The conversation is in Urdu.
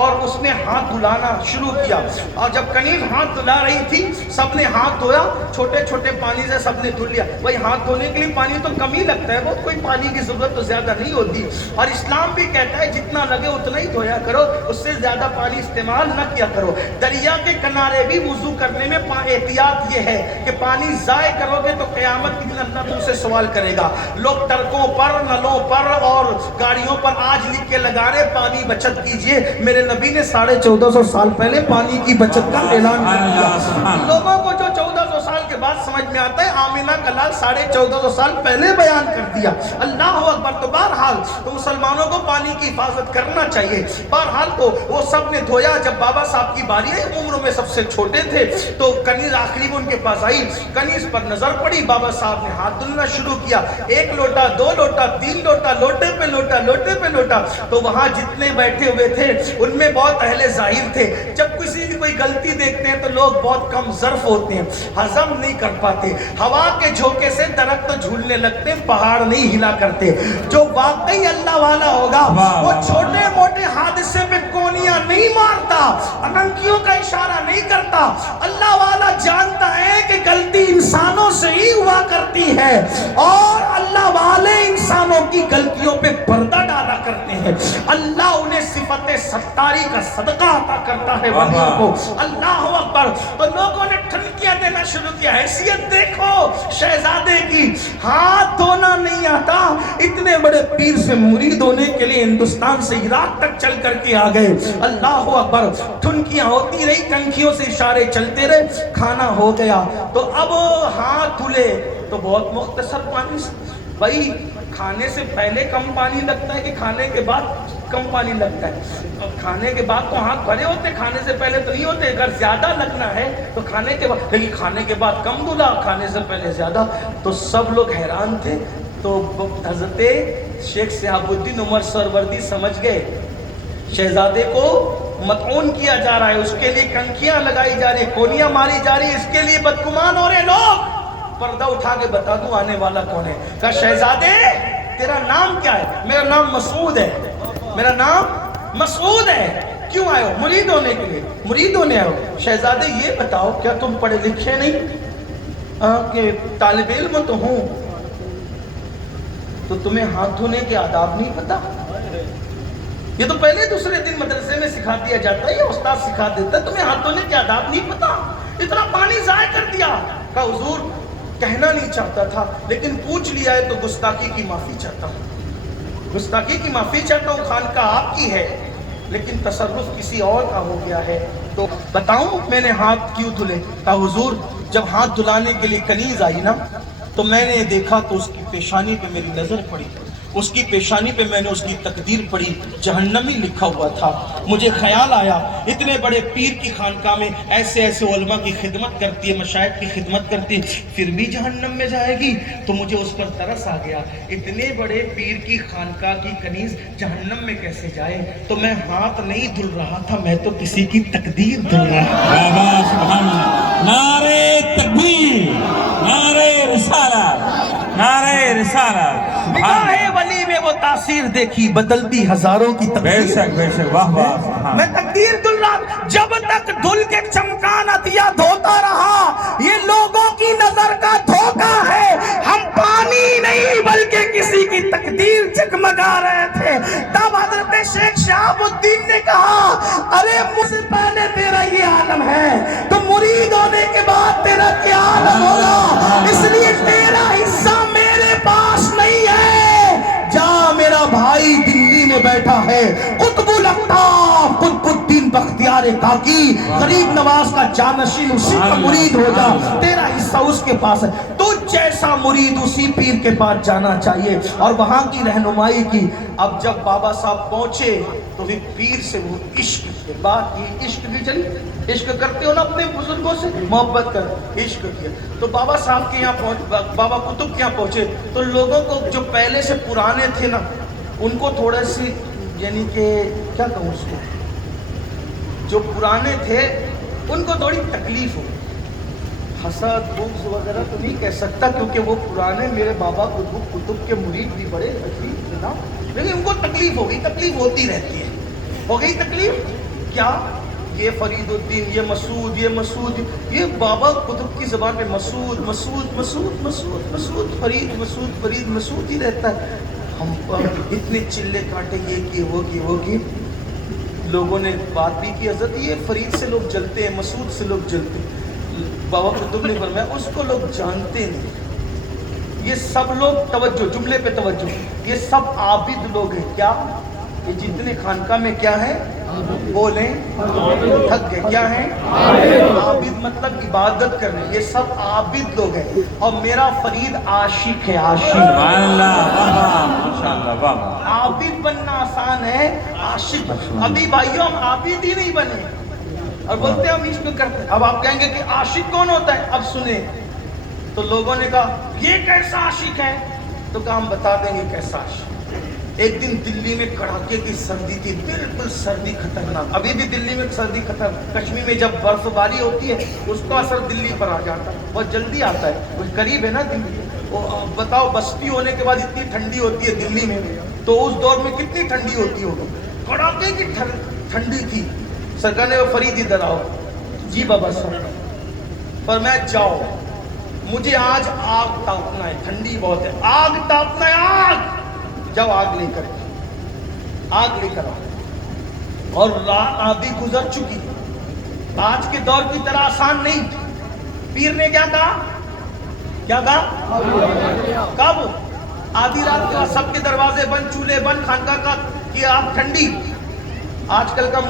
اور اس نے ہاتھ دھلانا شروع کیا، اور جب کنیز ہاتھ دھلا رہی تھی سب نے ہاتھ دھویا، چھوٹے چھوٹے پانی سے سب نے دھل لیا۔ بھائی ہاتھ دھونے کے لیے پانی تو کم ہی لگتا ہے، وہ کوئی پانی کی ضرورت تو زیادہ نہیں ہوتی، اور اسلام بھی کہتا ہے جتنا لگے اتنا ہی دھویا کرو، اس سے زیادہ پانی استعمال نہ کیا کرو۔ دریا کے کنارے بھی وضو کرنے میں احتیاط یہ ہے کہ پانی ضائع کرو گے تو قیامت کے دن اللہ تم سے سوال کرے گا۔ لوگ ٹرکوں پر، نلوں پر اور گاڑیوں پر آج لکھ کے لگا رہے پانی بچت کیجئے، میرے نبی نے 1450 سال پہلے پانی کی بچت کا اعلان کیا۔ لوگوں کو جو 1400 سال کے بعد سمجھ میں آتا ہے، آمینہ کا لال 1450 سال پہلے بیان کر دیا۔ اللہ اکبر۔ تو بہرحال تو مسلمانوں کو پانی کی حفاظت کرنا چاہیے۔ بہرحال تو وہ سب نے دھویا، جب بابا صاحب کی باری آئی، عمر میں سب سے چھوٹے تھے، تو کنیز آخری میں ان کے پاس آئی، کنیز پر نظر پڑی، بابا صاحب نے ہاتھ دھلنا شروع کیا، 1 لوٹا 2 لوٹا 3 لوٹا، لوٹے پہ لوٹا لوٹے پہ لوٹا۔ تو وہاں جتنے بیٹھے ہوئے تھے ان میں بہت اہل ظاہر تھے، جب کسی کی کوئی غلطی دیکھتے ہیں تو لوگ بہت کم ظرف ہوتے ہیں، ہضم نہیں کر پاتے، ہوا کے جھونکے سے درخت جھولنے لگتے ہیں، پہاڑ نہیں ہلا کرتے۔ جو واقعی اللہ والا ہوگا وہ چھوٹے موٹے حادثے پہ کونیاں نہیں مارتا، اننکیوں کا اشارہ نہیں کرتا۔ اللہ والا جانتا ہے کہ غلطی انسانوں سے ہی ہوا کرتی ہے، اور اللہ والے انسانوں کی غلطیوں پہ پردہ ڈالا کرتے ہیں۔ اللہ انہیں صفت ستاری کا صدقہ عطا کرتا ہے ولیوں کو۔ اللہ اکبر۔ تو لوگوں نے ٹھنکیاں دینا شروع کیا، حیثیت دیکھو شہزادے کی، ہاتھ دھونا نہیں آتا، اتنے بڑے پیر سے مرید ہونے کے لیے ہندوستان سے عراق تک چل کر کے آ گئے۔ اللہ اکبر۔ ٹھنکیاں ہوتی رہی، کنکھیوں سے اشارے چلتے رہے، کھانا ہو گیا۔ تو اب ہاتھ دھلے تو بہت مختصر پانی سے، بھائی کھانے سے پہلے کم پانی لگتا ہے کہ کھانے کے بعد کم پانی لگتا ہے؟ اب کھانے کے بعد تو ہاتھ بھرے ہوتے، کھانے سے پہلے تو نہیں ہوتے۔ اگر زیادہ لگنا ہے تو کھانے کے بعد، لیکن کھانے کے بعد کم دھلا، کھانے سے پہلے زیادہ۔ تو سب لوگ حیران تھے۔ تو حضرت شیخ شہاب الدین عمر سہروردی سمجھ گئے شہزادے کو مطعون کیا جا رہا ہے، اس کے لیے کنکھیاں لگائی جا رہی ہیں، کونیاں ماری جا رہی ہیں، اس کے لیے بدگمان ہو رہے لوگ۔ پردہ اٹھا کے بتا دوں آنے والا کون ہے۔ کہا شہزادے تیرا نام کیا ہے؟ میرا نام مسعود ہے۔ میرا نام مسعود ہے۔ کیوں آئے ہو؟ مرید ہونے کے لیے۔ مرید ہونے آئے ہو؟ شہزادے یہ بتاؤ کیا تم پڑھے لکھے نہیں؟ کہ طالب علم تو ہوں، تو تمہیں ہاتھ دھونے کے آداب نہیں پتا؟ یہ تو پہلے دوسرے دن مدرسے میں سکھا دیا جاتا ہے، یہ استاد سکھا دیتا ہے، تمہیں ہاتھ دھونے کے آداب نہیں پتا؟ اتنا پانی ضائع کر دیا۔ کہا حضور کہنا نہیں چاہتا تھا، لیکن پوچھ لیا ہے تو گستاخی کی معافی چاہتا ہوں، گستاخی کی معافی چاہتا ہوں۔ خانقاہ آپ کی ہے لیکن تصرف کسی اور کا ہو گیا ہے، تو بتاؤں میں نے ہاتھ کیوں دھلے؟ کہا حضور جب ہاتھ دھلانے کے لیے کنیز آئی نا تو میں نے دیکھا تو اس کی پیشانی پہ میری نظر پڑی، اس کی پیشانی پہ میں نے اس کی تقدیر پڑھی، جہنمی لکھا ہوا تھا۔ مجھے خیال آیا اتنے بڑے پیر کی خانقاہ میں ایسے ایسے علماء کی خدمت کرتی ہے، مشائخ کی خدمت کرتی ہے، پھر بھی جہنم میں جائے گی؟ تو مجھے اس پر ترس آ گیا، اتنے بڑے پیر کی خانقاہ کی کنیز جہنم میں کیسے جائے؟ تو میں ہاتھ نہیں دھل رہا تھا، میں تو کسی کی تقدیر دھل رہا تھا۔ سبحان اللہ، نعرہ تکبیر، نعرہ رسالت، نعرہ رسالت۔ نگاہ ولی میں وہ تاثیر دیکھی بدلتی ہزاروں کی بے تقدیر۔ شک بے شک، واہ واہ۔ میں تقدیر دھل رہا، جب تک دھل کے چمکانا دیا دھوتا رہا، یہ لوگوں کی نظر کا دھوکہ ہے، ہم پانی نہیں بلکہ کسی کی تقدیر جگمگا رہے تھے۔ تب حضرت شیخ شہاب الدین نے کہا ارے مجھ سے پہلے تیرا یہ عالم ہے تو مرید ہونے کے بعد تیرا کیا عالم ہوگا، اس لیے تیرا حصہ میرے پاس نہیں ہے۔ جا میرا بھائی دلی میں بیٹھا ہے، قطب الاقطاب قطب الدین بختیار کاکی، غریب نواز کا جانشین، اسی کا مرید ہو جا، تیرا حصہ اس کے پاس ہے۔ تو جیسا مرید اسی پیر کے پاس جانا چاہیے اور وہاں کی رہنمائی کی۔ اب جب بابا صاحب پہنچے تو پھر پیر سے وہ عشق کی بات کی، عشق کی چلی، عشق کرتے ہو نا اپنے بزرگوں سے، محبت کر، عشق کیا۔ تو بابا صاحب کے یہاں بابا قطب کے یہاں پہنچے تو لوگوں کو جو پہلے سے پرانے تھے نا ان کو تھوڑے سی، یعنی کہ کیا کہوں اس کو، جو پرانے تھے ان کو تھوڑی تکلیف ہو، حسد بغض وغیرہ تو نہیں کہہ سکتا کیونکہ وہ پرانے میرے بابا قطب کے مرید بھی بڑے تکلیف تھے نا، لیکن ان کو تکلیف ہوگی، تکلیف ہوتی رہتی ہے۔ ہو گئی تکلیف کیا؟ یہ فرید الدین، یہ مسعود، یہ بابا قطب کی زبان میں مسعود مسعود مسعود مسعود مسعود فرید مسعود فرید مسعود ہی رہتا ہے. ہم پر اتنے چلے کاٹے یہ کہ وہ کہ لوگوں نے بات بھی کی حضرت یہ فرید سے لوگ جلتے ہیں، مسعود سے لوگ جلتے ہیں. بابا قطب نے فرمایا اس کو لوگ جانتے نہیں. یہ سب لوگ توجہ، جملے پہ توجہ، یہ سب عابد لوگ ہیں. کیا؟ یہ جتنے خانقاہ میں کیا ہے بولیں تھک گئے، کیا ہیں؟ عابد مطلب عبادت کرنے. یہ سب عابد لوگ ہیں اور میرا فرید عاشق ہے. عاشق عابد بننا آسان ہے، عاشق. ابھی بھائیوں ہم عابد ہی نہیں بنے اور بولتے ہیں ہم عشق کرتے ہیں. اب آپ کہیں گے کہ عاشق کون ہوتا ہے؟ اب سنیں. تو لوگوں نے کہا یہ کیسا عاشق ہے؟ تو کہا ہم بتا دیں گے کیسا عاشق. ایک دن دلی میں کڑاکے کی سردی تھی، بالکل سردی خطرناک. ابھی بھی دلی میں سردی خطرناک. کشمیر میں جب برف باری ہوتی ہے اس کا اثر دلی پر آ جاتا ہے، بہت جلدی آتا ہے. وہ قریب ہے نا دلی. بتاؤ بستی ہونے کے بعد اتنی ٹھنڈی ہوتی ہے دلی میں، تو اس دور میں کتنی ٹھنڈی ہوتی ہوگی. کڑاکے کی ٹھنڈی تھی. سرکار نے وہ فرید ادھر آؤ. جی بابا صاحب. پر میں جاؤ مجھے آج آگ تاپنا ہے، ٹھنڈی بہت ہے، آگ تاپنا ہے. آگ جاؤ آگ لے کر آؤ. اور رات آدھی گزر چکی. آج کے دور کی طرح آسان نہیں. پیر نے کیا کہا کب؟ آدھی رات کے سب کے دروازے بند، چولہے بند، خانقاہ کا کہ آگ ٹھنڈی. آج کل کا